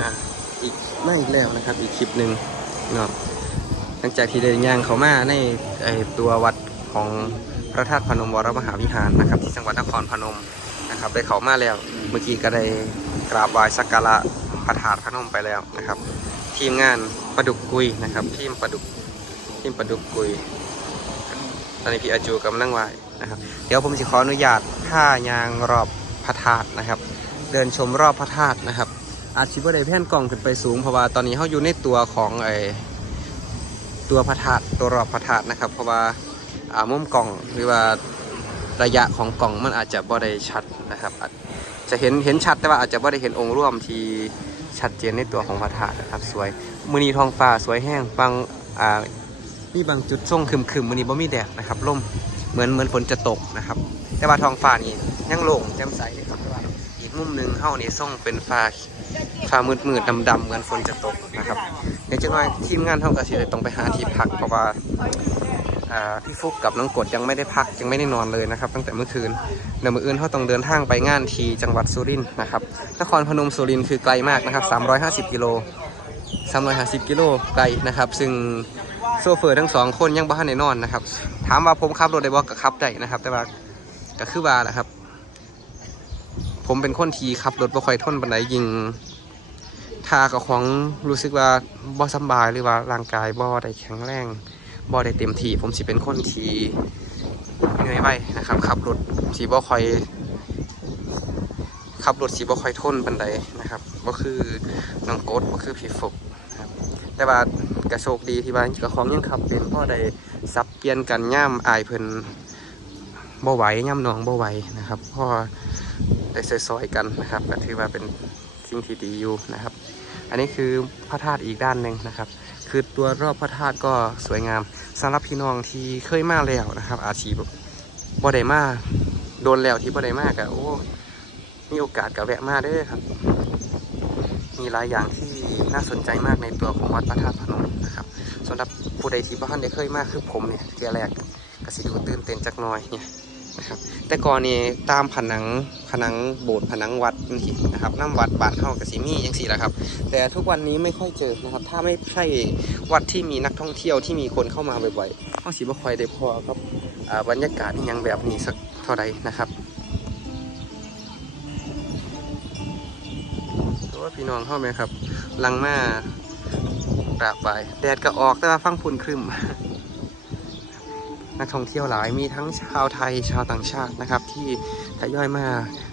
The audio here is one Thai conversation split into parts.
อะอีกไม่อีกแล้วนะครับ อีกคลิปหนึ่งเนาะหลังจากที่ได้ย่างเขามาในไอตัววัดของพระธาตุพนมวรมหาวิหารนะครับ ที่จังหวัดนครพนมนะครับได้เขามาแล้วเมื่อกี้ก็ได้กราบไหว้สักการะพระธาตุพนมไปแล้วนะครับ ทีมงานประดุกกุยนะครับ ทีมประดุกทีมประดุกกุย ตอนนี้พี่อาจูกำลังไหว้นะครับ เดี๋ยวผมจะขออนุญาตผ้ายางรอบพระธาตุนะครับ เดินชมรอบพระธาตุนะครับ อาชีพว่ได้แผ่นกล่องขึ้นไปสูง เพราะว่าตอนนี้เขาอยู่ในตัวของไอตัวพระธาตุตัวรอบพระธาตุนะครับ เพราะว่าอ่ามุมกล่องหรือว่าระยะของกล่องมันอาจจะบ่ได้ชัดนะครับ จะเห็นเห็นชัดแต่ว่าอาจจะบ่ได้เห็นองค์ร่วมที่ชัดเจนในตัวของพระธาตุนะครับ สวยมือนีทองฟ้าสวยแห้งบางอ่ามีบางจุดส่งคึมคึมมือนีบ่มีแดดนะครับร่มเหมือนเหมือนฝนจะตกนะครับ แต่ว่าทองฟ้านี่ยังโล่งแจ่มใสเลยครับแต่ว่าอีกมุมหนึ่งเฮานี่ส่งเป็นฟ้า ฟ้ามืดมืดดำดำๆเหมือนฝนจะตกนะครับเดี๋ยวจะน้อยทีมงานเท่ากับสิเลยต้องไปหาที่พักเพราะว่าพี่ฟุกกับน้องกดยังไม่ได้พักยังไม่ได้นอนเลยนะครับ ตั้งแต่เมื่อคืนเดี๋ยวมืออื่นเขาต้องเดินทางไปงานทีจังหวัดสุรินทร์นะครับนครพนมสุรินทร์คือไกลมากนะครับ 350 กิโล 350 กิโลไกลนะครับ ซึ่งโซเฟอร์ทั้งสองคนยังบ้านในนอนนะครับ ถามว่าผมขับรถได้บ่ก็ขับได้นะครับ แต่ว่าก็คือว่านะครับ ผมเป็นคนที่ขับรถบ่ค่อยทนปานใดยิงทากับของรู้สึกว่าบ่สบายหรือว่าร่างกายบ่ได้แข็งแรงบ่ได้เต็มที่ผมสิเป็นคนที่เหนื่อยไวนะครับขับรถสิบ่ค่อยขับรถสิบ่ค่อยทนปานใดนะครับบ่คือน้องโกดบ่คือพี่ฟกนครับแต่ว่ากระโชคดีที่ว่าเจ้าของยังขับเป็นพ่อได้สับเปลี่ยนกันย่ามอายเพิ่นบ่ไหวย่ามน้องบ่ไหวนะครับพ่อ ได้ซอยๆกันนะครับก็ถือว่าเป็นสิ่งที่ดีอยู่นะครับ อันนี้คือพระธาตุอีกด้านหนึ่งนะครับ คือตัวรอบพระธาตุก็สวยงามสำหรับพี่น้องที่เคยมาแล้วนะครับ อาชีพบ่ได้มาโดนแล้วที่บ่ได้มากอะโอ้มีโอกาสกับแวะมาเด้อครับ มีหลายอย่างที่น่าสนใจมากในตัวของวัดพระธาตุพนมนะครับสำหรับผู้ใดที่บ้านได้เคยมาคือผมเนี่ยเที่ยแรกก็สิดูตื่นเต้นจักน่อยเนี่ย นะครับ แต่ก่อนนี่ตามผนังผนังโบสถ์ผนังวัดนี่นะครับน้ำวัดบานเฮากับสีมีอย่างสี่แหละครับ แต่ทุกวันนี้ไม่ค่อยเจอนะครับ ถ้าไม่ใช่วัดที่มีนักท่องเที่ยวที่มีคนเข้ามาบ่อยๆเฮาสิบ่ค่อยได้พอครับบรรยากาศยังแบบนี้สักเท่าใดนะครับตัวาพี่น้องเข้าไหมครับลังมากราบไปแดดก็ออกแต่ว่าฟังฝุ่นครึม นักท่องเที่ยวหลายมีทั้งชาวไทยชาวต่างชาตินะครับ ที่ทยอยมา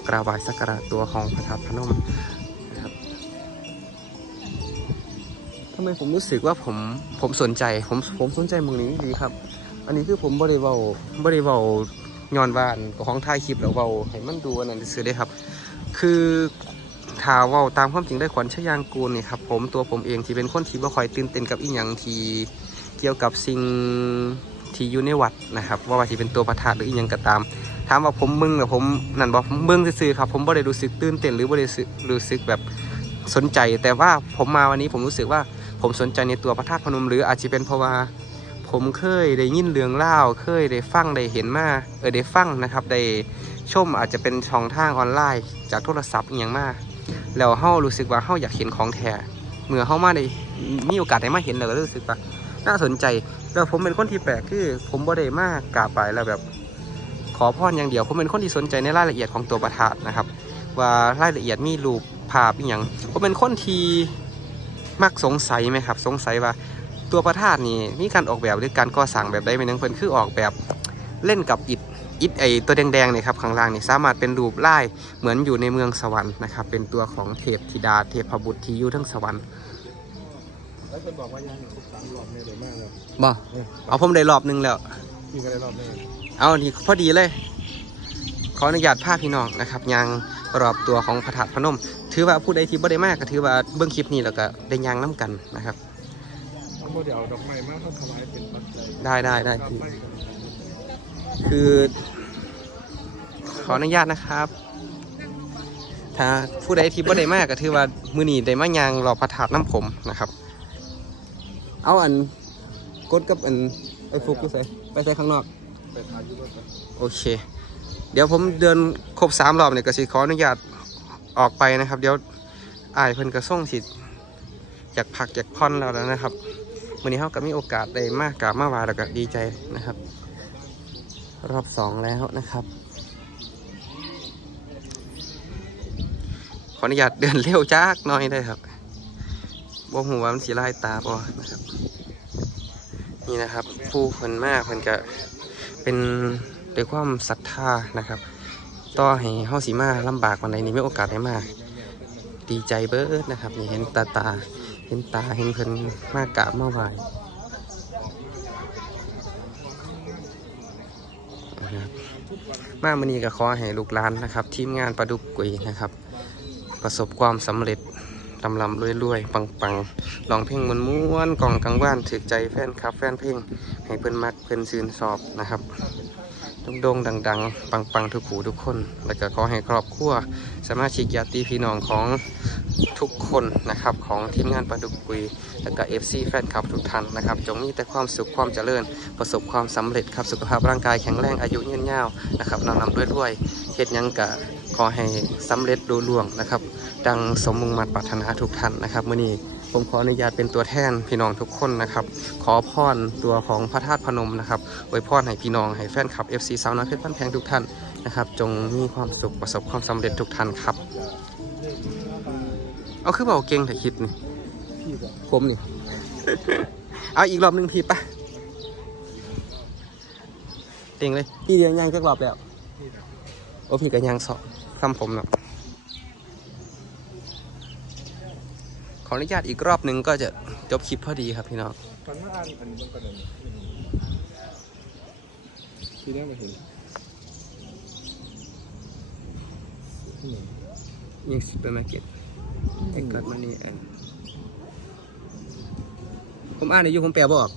กราบไหว้สักการะตัวของพระธาตุพนมนะครับทำไมผมรู้สึกว่าผมผมสนใจผมผมสนใจเมืองนี้ดีครับ อันนี้คือผมบริเวาบริเวาย้อนบ้านของไทยคลิปแล้วเบาให้มันดูอันนั้นซื้อได้ครับ คือถ้าเว่าตามความจริงได้ขวัญชยางกูลนี่ครับผมตัวผมเองที่เป็นคนที่บ่คอยตื่นเต้นกับอีหยังที่เกี่ยวกับสิ่ง ที่อยู่ในวัดนะครับ ว่าว่าที่เป็นตัวประธานหรืออีหยังก็ตาม ถามว่าผมมึงกับผมนั่นบอกมเบิ่งซื่อครับผมบ่ได้รู้สึกตื่นเต้นหรือบ่ได้รู้สึกแบบสนใจ แต่ว่าผมมาวันนี้ผมรู้สึกว่าผมสนใจในตัวพระธาตุพนมหรืออาจจะเป็นเพราะว่าผมเคยได้ยินเรื่องเล่าเคยได้ฟังได้เห็นมาเออได้ฟังนะครับได้ชมอาจจะเป็นช่องทางออนไลน์ จากโทรศัพท์อย่างมากแล้วเฮารู้สึกว่าเฮาอยากเห็นของแท้เมื่อเฮามาได้มีโอกาสได้มาเห็นแล้วก็รู้สึกว่า น่าสนใจ แล้วผมเป็นคนที่แปลกคือ ผมบ่ได้มากกราบไปแล้วแบบขอพรอย่างเดียวผมเป็นคนที่สนใจในรายละเอียดของตัวประธานนะครับ ว่ารายละเอียดมีรูปภาพอหย่างผมเป็นคนที่มักสงสัยไหมครับ สงสัยว่าตัวประธานนี่มีการออกแบบหรือการก่อสร้างแบบใดเป็นยังเพิ่นคือออกแบบเล่นกับอิฐอิฐไอตัวแดงๆเนี่ยครับข้างล่างนี่สามารถเป็นรูปไลายเหมือนอยู่ในเมืองสวรรค์นะครับเป็นตัวของเทพธิดาเทพบุตรที่อยู่ทั้งสวรรค์ แล้วคนบอกว่ายังทุกสามรอบเนี่ยเลยมากเลยบ่เอาผมได้รอบหนึงแล้ว พี่ก็ได้รอบแน่เอานี่พอดีเลย ขออนุญาตพาพี่น้องนะครับยางรอบตัวของพระธาตุพนม ถือว่าผู้ใดที่บ่ได้มากก็ถือว่าเบื้องคลิปนี้แล้วก็ได้ยางน้กันนะครับทั้งหมดเดี๋ยวดอกไม้มากเขาถวายเป็นปัจจัยได้ได้ได้ครับพี่ไม่คือ ขออนุญาตนะครับ ถ้าผู้ใดที่บ่ได้มากก็ถือว่ามือนี้ได้มายางรอบพระธาตุน้ำผมนะครับ เอาอันกดกับอันไอ้ฟุกอยู่ใส่ไปใส่ข้างนอก ไปทานอยุโรปไปโอเค เดี๋ยวผมเดินครบสามรอบเนี่ยก็สิขออนุญาตออกไปนะครับ เดี๋ยวอายเพิ่นกระส่งสิอยากพักอยากผ่อนเราแล้วนะครับวันนี้เขาก็มีโอกาสได้มากกราบมาไหวแล้วก็ดีใจนะครับ รอบสองแล้วนะครับ ขออนุญาตเดินเร็วจักหน่อยได้ครับ บ่หูว่ามันสีลายตาบ่นะครับ นี่นะครับ ผู้คนมากเพิ่นก็เป็นด้วยความศรัทธานะครับ ต่อให้เฮาสิมาลำบากวันใดนี่มีโอกาสได้มาดีใจเบิดนะครับนี่เห็นตาตา เห็นตาเห็นเพิ่นมากราบมาไหว้นะครับมามื้อนี้ก็ขอให้ลูกหลานนะครับ ทีมงานประดุกกุยนะครับ ประสบความสำเร็จ ลำลำรวยรวยปังปังลองเพลงมวนม้วนกล่องกลางว่านถึกใจแฟนคลับแฟนเพลงให้เพิ่นมักเพิ่นซื่นชอบนะครับโด่งดัง ๆ ปัง ๆ ทุกหูทุกคน แล้วก็ขอให้ครอบครัวสมาชิกญาติพี่น้องของทุกคนนะครับ ของทีมงานประดุกกุย และก็ FC แฟนคลับทุกท่านนะครับ จงมีแต่ความสุขความเจริญ ประสบความสำเร็จครับ สุขภาพร่างกายแข็งแรงอายุยืนยาวนะครับนำนำด้วยด้วยเฮ็ดยังกะ ขอให้สำเร็จรุ่ล่วงนะครับ ดังสมมุงมัดปรารถนาทุกท่านนะครับมื่อนี้ผมขออนุญาตเป็นตัวแทนพี่น้องทุกคนนะครับ ขอพรตัวของพระธาตุพนมนะครับอวยพรให้พี่น้องให้แฟนคลับ FC สาวน้อยเพชรบ้านแพงทุกท่านนะครับ จงมีความสุขประสบความสำเร็จทุกท่านครับ เอาคือเบาเก่งแต่คิดนี่พี่บอกผมนี่ เอาอีกรอบหนึ่งพี่ปะเต็งเลย พี่เรียงยางจักรอบแล้ว โอ้พี่ก็ยางสอบทำผมนะขออนุญาตอีกรอบหนึ่งก็จะจบคลิปพอดีครับพี่น้องตอนเมื่ออ่านอันนี้มันก็เดินพี่ได้มาเห็นที่ไหนยังซูเปอร์มาร์เก็ตแต่เกิดมันนี่อันผมอ่านในยุคผมแปลบอก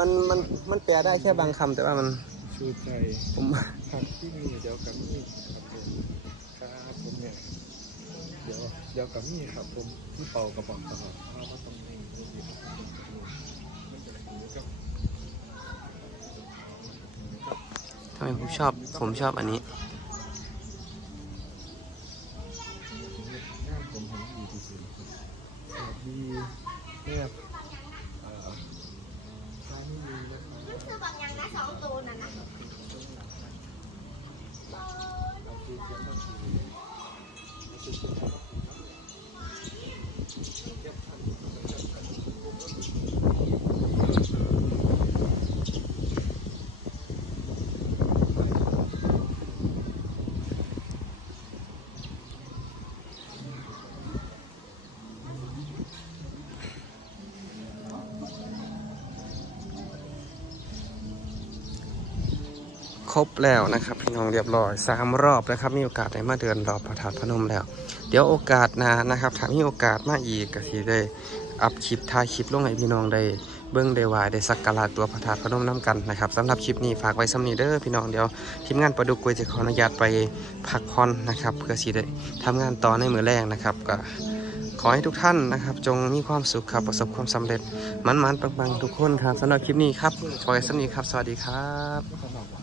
มันมันมันแปลได้แค่บางคำแต่ว่ามันชูใจผมครับที่มีเดี๋ยวกับมี่ครับผมครับผมเนี่ยเดี๋ยวเดี๋ยวกับมี่ครับผมที่เป่ากระบอกตลอดว่าว่าตรงให้มันะถึงกับทำไมผมชอบผมชอบอันนี้ งานผมของดีที่สุดครับดีเนี่ยเอ่อใช้ให้ดีนะครับ คือบางอย่างนะสองตัวนั่นนะ ครบแล้วนะครับ พี่น้องเรียบร้อยสามรอบนะครับ มีโอกาสได้มาเดินรอบพระธาตุพนมแล้ว เดี๋ยวโอกาสหนานะครับถ้ามีโอกาสมาอีกก็สิได้อัพคลิปถ่ายคลิปลงให้พี่น้องได้เบิ้องได้วายได้สักการะตัวพระธาตุพนมน้กันนะครับสำหรับคลิปนี้ฝากไว้สำนีเด้อพี่น้องเดี๋ยวทีมงานประดุกกวยจะขออนุญาตไปพักผ่อนนะครับ เพื่อสิได้ทำงานต่อในมือแรกนะครับก็ขอให้ทุกท่านนะครับ จงมีความสุขครับประสบความสำเร็จมันๆปังๆ ทุกคนครับสำหรับคลิปนี้ครับขอให้สำนีครับ สวัสดีครับ